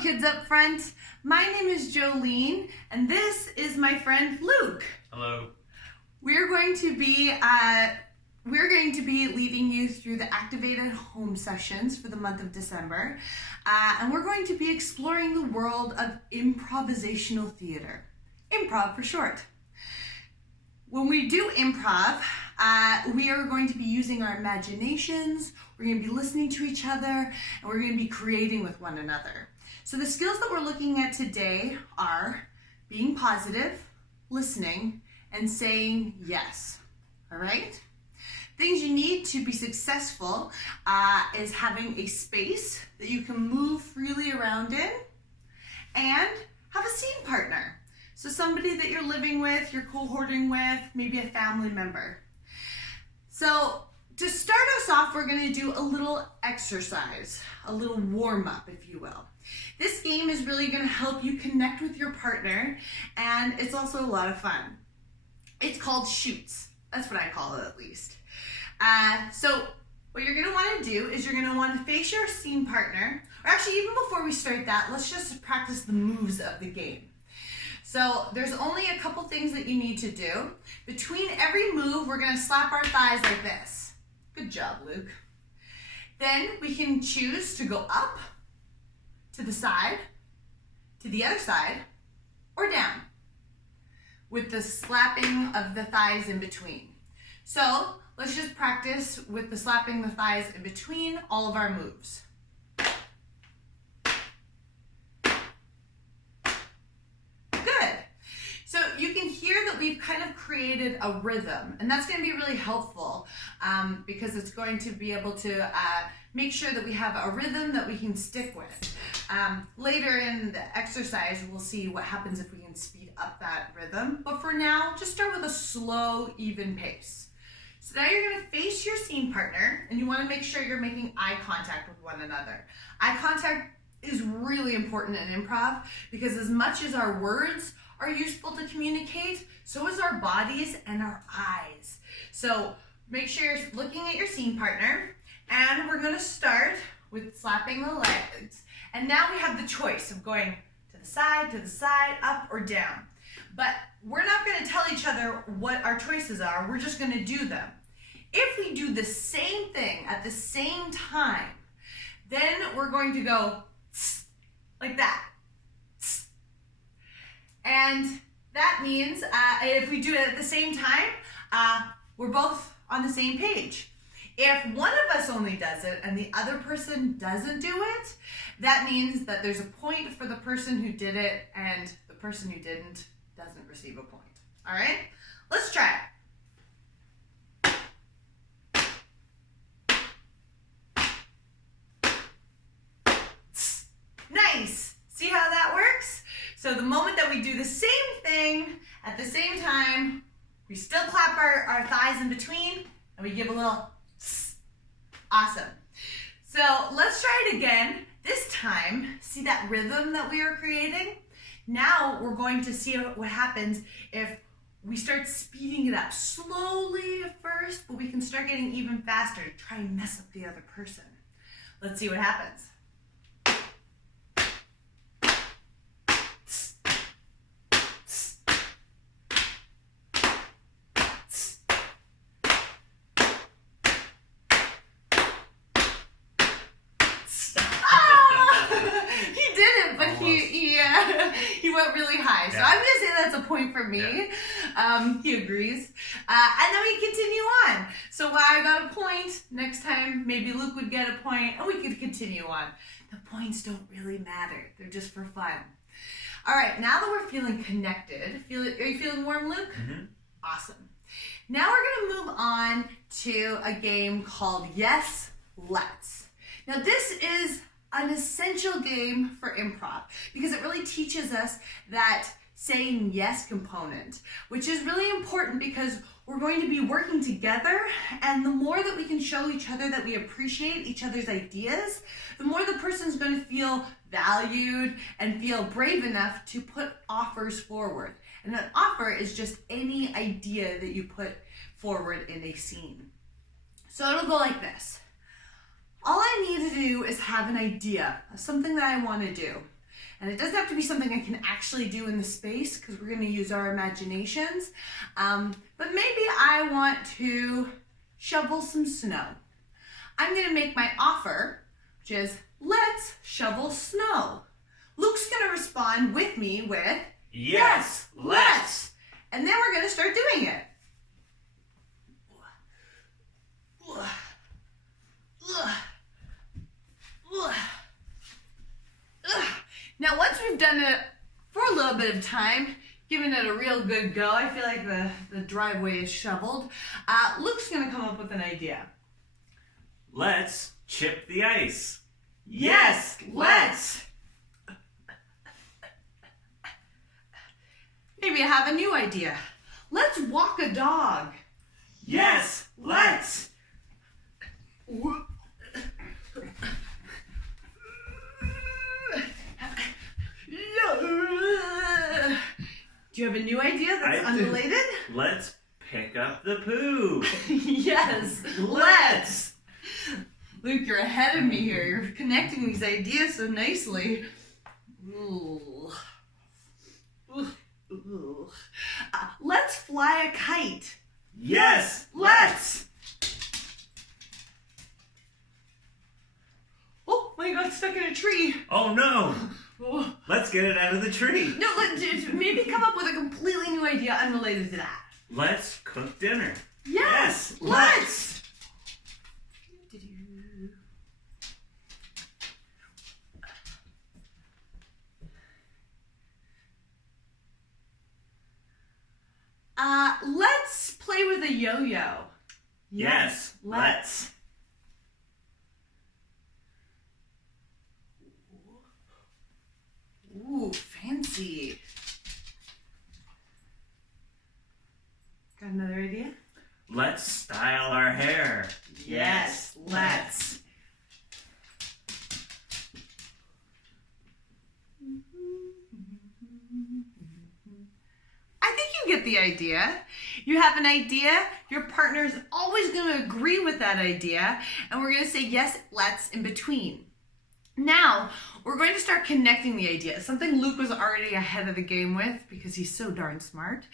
kids up front. My name is Joleen, and this is my friend Luke. Hello. We're going to be leading you through the activated home sessions for the month of December, and we're going to be exploring the world of improvisational theater, improv for short. When we do improv, we are going to be using our imaginations, we're going to be listening to each other, and we're going to be creating with one another. So the skills that we're looking at today are being positive, listening, and saying yes. All right? Things you need to be successful is having a space that you can move freely around in, and have a scene partner. So somebody that you're living with, you're cohorting with, maybe a family member. So to start us off, we're going to do a little exercise, a little warm-up, if you will. This game is really going to help you connect with your partner, and it's also a lot of fun. It's called shoots. That's what I call it, at least. So what you're going to want to do is you're going to want to face your scene partner, or actually even before we start that, let's just practice the moves of the game. So there's only a couple things that you need to do. Between every move, we're going to slap our thighs like this. Good job, Luke. Then we can choose to go up, to the side, to the other side, or down, with the slapping of the thighs in between. So let's just practice with the slapping the thighs in between all of our moves. So you can hear that we've kind of created a rhythm, and that's going to be really helpful because it's going to be able to make sure that we have a rhythm that we can stick with. Later in the exercise, we'll see what happens if we can speed up that rhythm. But for now, just start with a slow, even pace. So now you're going to face your scene partner, and you want to make sure you're making eye contact with one another. Eye contact is really important in improv because as much as our words are useful to communicate, so is our bodies and our eyes. So make sure you're looking at your scene partner, and we're going to start with slapping the legs. And now we have the choice of going to the side, up or down. But we're not going to tell each other what our choices are, we're just going to do them. If we do the same thing at the same time, then we're going to go like that. And that means if we do it at the same time, we're both on the same page. If one of us only does it and the other person doesn't do it, that means that there's a point for the person who did it and the person who didn't doesn't receive a point. All right? Let's try it. Nice. See how that works? So the moment that we do the same thing at the same time, we still clap our thighs in between and we give a little tss. Awesome. So let's try it again. This time, see that rhythm that we are creating? Now we're going to see what happens if we start speeding it up slowly at first, but we can start getting even faster to try and mess up the other person. Let's see what happens. He went really high, so I'm going to say that's a point for me. Yeah. He agrees. And then we continue on. So while I got a point, next time maybe Luke would get a point, and we could continue on. The points don't really matter. They're just for fun. All right, now that we're feeling connected, are you feeling warm, Luke? Mm-hmm. Awesome. Now we're going to move on to a game called Yes, Let's. Now this is an essential game for improv because it really teaches us that saying yes component, which is really important because we're going to be working together, and the more that we can show each other that we appreciate each other's ideas, the more the person's going to feel valued and feel brave enough to put offers forward. And an offer is just any idea that you put forward in a scene. So it'll go like this. All I need to do is have an idea of something that I want to do. And it doesn't have to be something I can actually do in the space because we're going to use our imaginations. But maybe I want to shovel some snow. I'm going to make my offer, which is, let's shovel snow. Luke's going to respond with me with, yes, let's. And then we're going to start doing it. Now, once we've done it for a little bit of time, giving it a real good go, I feel like the driveway is shoveled. Luke's going to come up with an idea. Let's chip the ice. Yes, let's. Maybe I have a new idea. Let's walk a dog. Yes, let's. Do you have a new idea that's unrelated? Let's pick up the poo. Yes, let's. Luke, you're ahead of me here. You're connecting these ideas so nicely. Ooh. Ooh. Let's fly a kite. Yes, let's. Oh, I got stuck in a tree. Oh no. Oh. Let's get it out of the tree. No, maybe come up with a completely new idea unrelated to that. Let's cook dinner. Yes, let's. Let's play with a yo-yo. Yes, let's. Ooh, fancy. Got another idea? Let's style our hair. Yes, let's. I think you get the idea. You have an idea, your partner is always going to agree with that idea, and we're going to say yes, let's in between. Now, we're going to start connecting the ideas, something Luke was already ahead of the game with because he's so darn smart.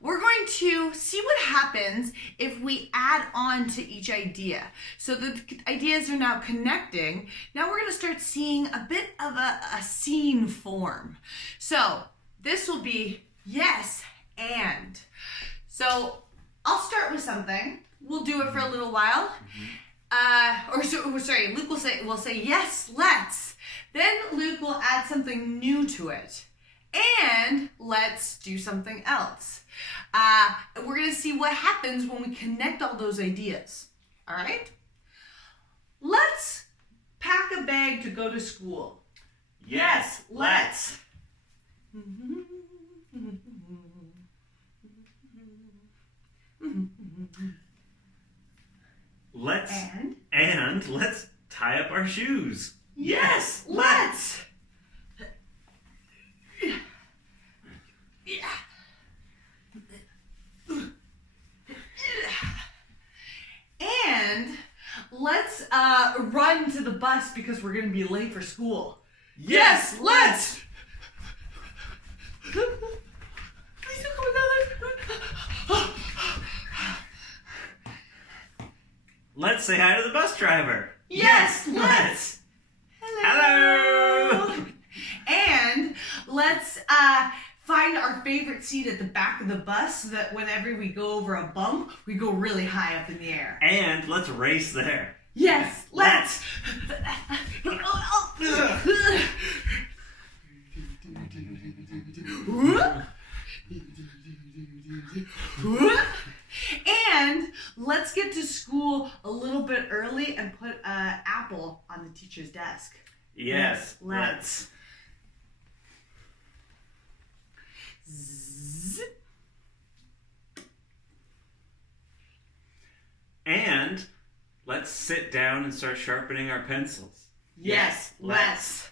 We're going to see what happens if we add on to each idea. So the ideas are now connecting. Now we're going to start seeing a bit of a scene form. So this will be yes and. So I'll start with something. We'll do it for a little while. Luke will say yes, let's. Then Luke will add something new to it. And let's do something else. We're going to see what happens when we connect all those ideas. All right? Let's pack a bag to go to school. Yes, let's. Let's tie up our shoes. Yes, let's. And let's run to the bus because we're going to be late for school. Yes, let's. Please don't go down. Let's say hi to the bus driver. Yes, let's. Hello. And let's find our favorite seat at the back of the bus so that whenever we go over a bump, we go really high up in the air. And let's race there. Yes, let's. And let's get to school a little bit early and put an apple on the teacher's desk. Yes, let's. And let's sit down and start sharpening our pencils. Yes, let's.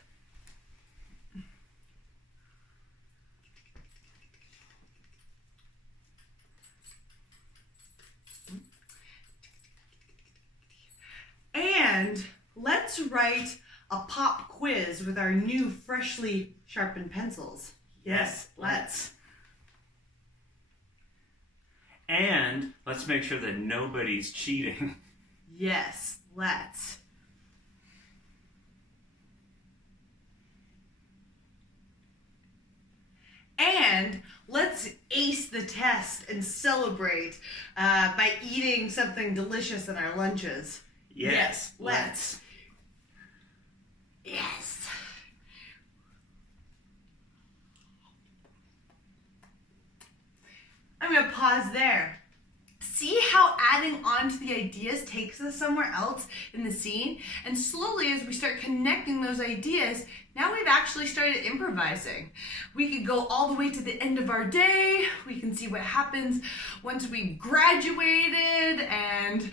And let's write a pop quiz with our new freshly sharpened pencils? Yes, let's. And let's make sure that nobody's cheating. Yes, let's. And let's ace the test and celebrate by eating something delicious in our lunches. Yes, let's. Yes. I'm going to pause there. See how adding on to the ideas takes us somewhere else in the scene? And slowly, as we start connecting those ideas, now we've actually started improvising. We could go all the way to the end of our day. We can see what happens once we graduated and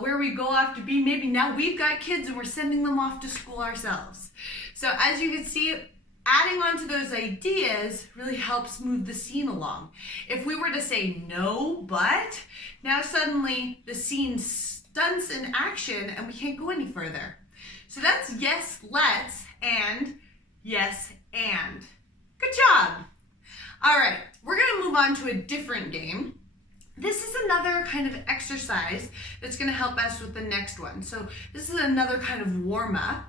where we go off to be. Maybe now we've got kids and we're sending them off to school ourselves. So as you can see, adding on to those ideas really helps move the scene along. If we were to say no, but, now suddenly the scene stunts in action and we can't go any further. So that's yes, let's, and yes, and. Good job. All right, we're gonna move on to a different game. This is another kind of exercise that's going to help us with the next one. So this is another kind of warm-up,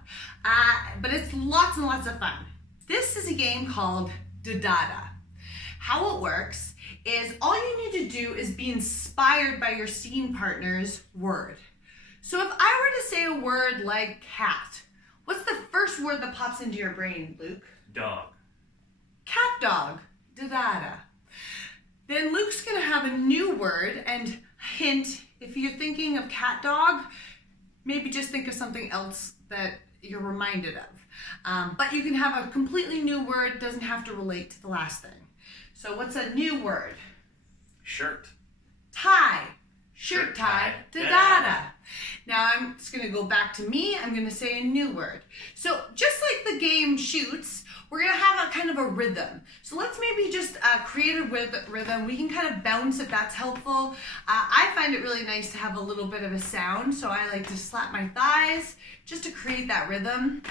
but it's lots and lots of fun. This is a game called Da-Da-Da. How it works is all you need to do is be inspired by your scene partner's word. So if I were to say a word like cat, what's the first word that pops into your brain, Luke? Dog. Cat dog. Da-da-da. Then Luke's going to have a new word, and hint, if you're thinking of cat dog, maybe just think of something else that you're reminded of. But you can have a completely new word, doesn't have to relate to the last thing. So what's a new word? Shirt. Tie. Shirt tie. Da-da-da. Now I'm just going to go back to me. I'm going to say a new word. So just like the game Shoots, we're going to have a kind of a rhythm. So let's maybe just create a rhythm. We can kind of bounce if that's helpful. I find it really nice to have a little bit of a sound, so I like to slap my thighs just to create that rhythm.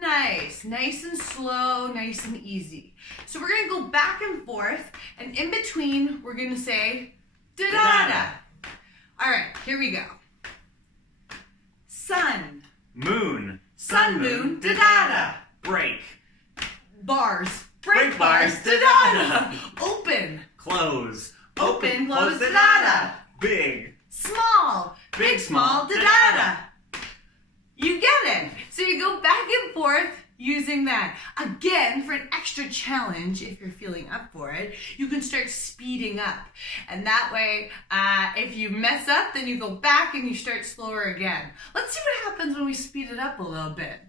Nice and slow, nice and easy. So we're going to go back and forth, and in between, we're going to say da-da-da. All right, here we go. Sun. Moon. Sun, moon, da-da-da. Break. Bars. Break bars, da-da-da. Open. Close. Open, close, da-da-da. Big. Small. Big, small, da-da-da. You get it. So you go back and forth using that. Again, for an extra challenge, if you're feeling up for it, you can start speeding up. And that way, if you mess up, then you go back and you start slower again. Let's see what happens when we speed it up a little bit.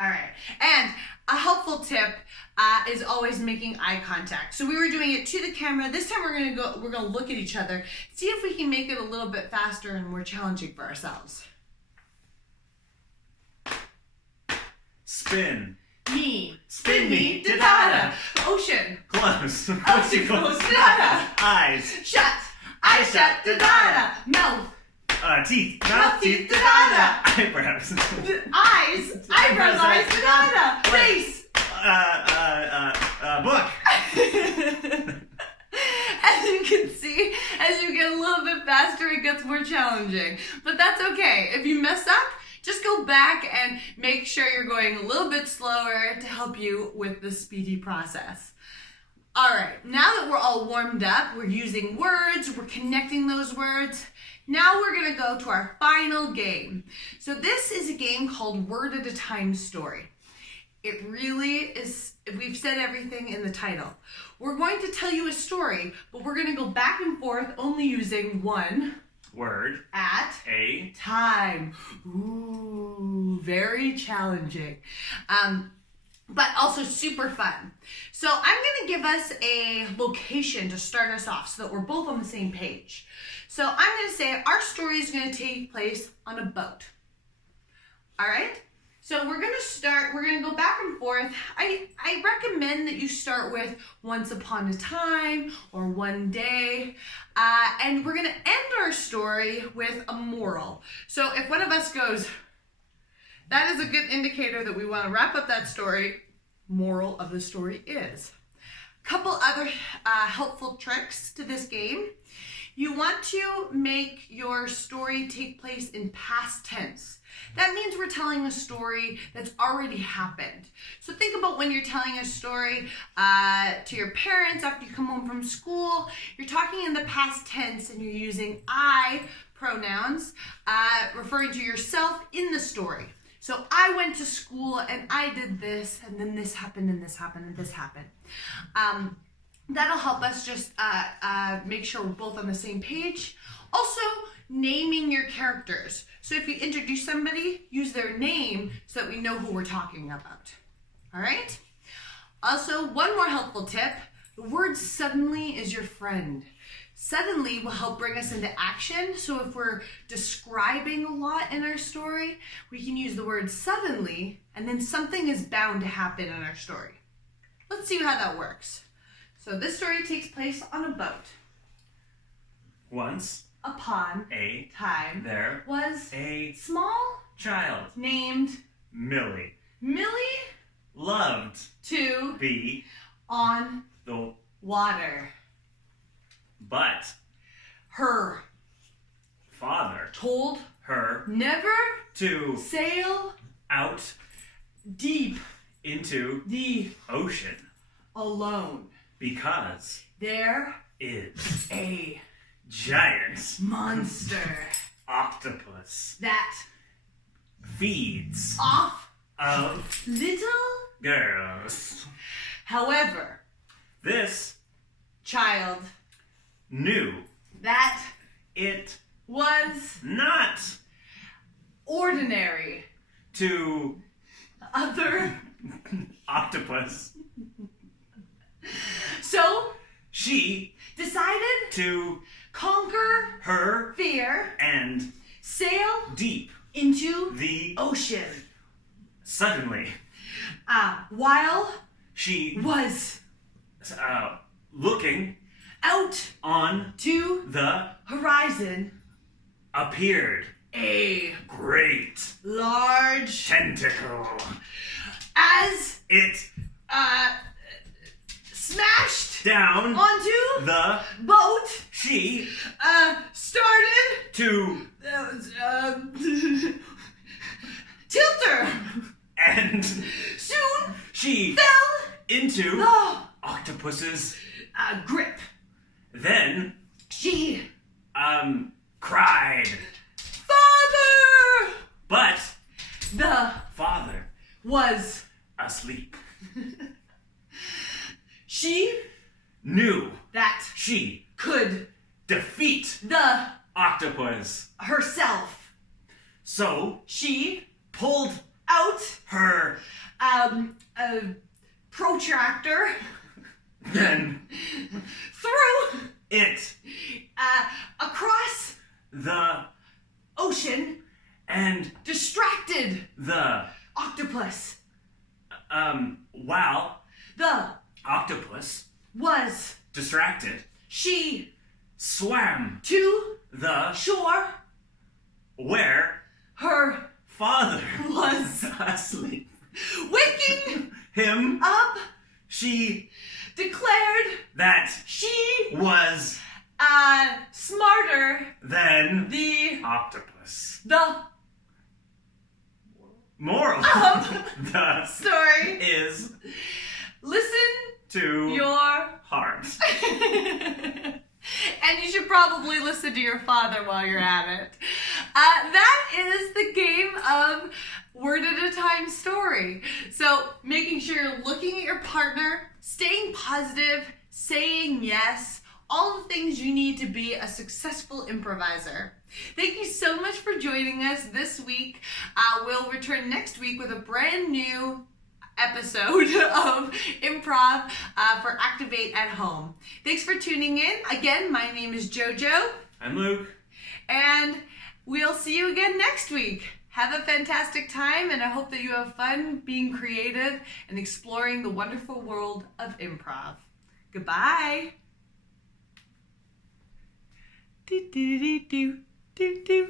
All right, and a helpful tip is always making eye contact. So we were doing it to the camera. This time we're gonna look at each other, see if we can make it a little bit faster and more challenging for ourselves. Spin. Me. Spin me. Da-da-da. Ocean. Close. Ocean close. Da-da-da. Eyes. Shut. Eyes shut. Da-da-da. Mouth. Teeth. Mouth, teeth. Da-da-da. Eyebrows. Eyes. Eyebrows. Eyes. Da-da-da. Face. Book. As you can see, as you get a little bit faster, it gets more challenging. But that's okay. If you mess up, just go back and make sure you're going a little bit slower to help you with the speedy process. All right, now that we're all warmed up, we're using words, we're connecting those words. Now we're gonna go to our final game. So this is a game called Word at a Time Story. It really is, we've said everything in the title. We're going to tell you a story, but we're gonna go back and forth only using one word at a time. Ooh, very challenging. But also super fun. So I'm gonna give us a location to start us off so that we're both on the same page. So I'm gonna say our story is gonna take place on a boat. All right? So we're gonna go back and forth. I recommend that you start with once upon a time or one day. And we're gonna end our story with a moral. So if one of us goes, That is a good indicator that we want to wrap up that story. Moral of the story is. Couple other helpful tricks to this game. You want to make your story take place in past tense. That means we're telling a story that's already happened. So think about when you're telling a story to your parents after you come home from school. You're talking in the past tense and you're using I pronouns, referring to yourself in the story. So I went to school and I did this, and then this happened and this happened and this happened. That'll help us just make sure we're both on the same page. Also, naming your characters. So if you introduce somebody, use their name so that we know who we're talking about. All right? Also, one more helpful tip. The word suddenly is your friend. Suddenly will help bring us into action. So if we're describing a lot in our story, we can use the word suddenly, and then something is bound to happen in our story. Let's see how that works. So this story takes place on a boat. Once Upon a time there was a small child named Millie Millie loved to be on the water. but Her father told her never to sail out deep into the ocean alone. because There is a giant monster octopus that feeds off of little. girls. However, This child knew that it was not ordinary to other. octopus. So She decided to conquer her fear, and sail deep into the ocean. suddenly While she was looking out on to the horizon, appeared a great large tentacle. as It smashed down onto the boat, she started to tilter. and Soon she fell into the octopus's grip. then She cried, father. but The father was asleep. she Knew that she could defeat the octopus. herself. So She pulled out her a protractor, then threw it across the ocean, and distracted the octopus. while The octopus was distracted she swam to the shore. where Her father was asleep. waking Him up, she declared that she was smarter than the octopus. Moral the story. is Listen to your heart. and you should probably listen to your father while you're at it. That is the game of word at a time story. So making sure you're looking at your partner, staying positive, saying yes, all the things you need to be a successful improviser. Thank you so much for joining us this week. We'll return next week with a brand new episode of improv for Activate at Home. Thanks for tuning in. Again, my name is JoJo. I'm Luke. And we'll see you again next week. Have a fantastic time, and I hope that you have fun being creative and exploring the wonderful world of improv. Goodbye. Do do do do do do.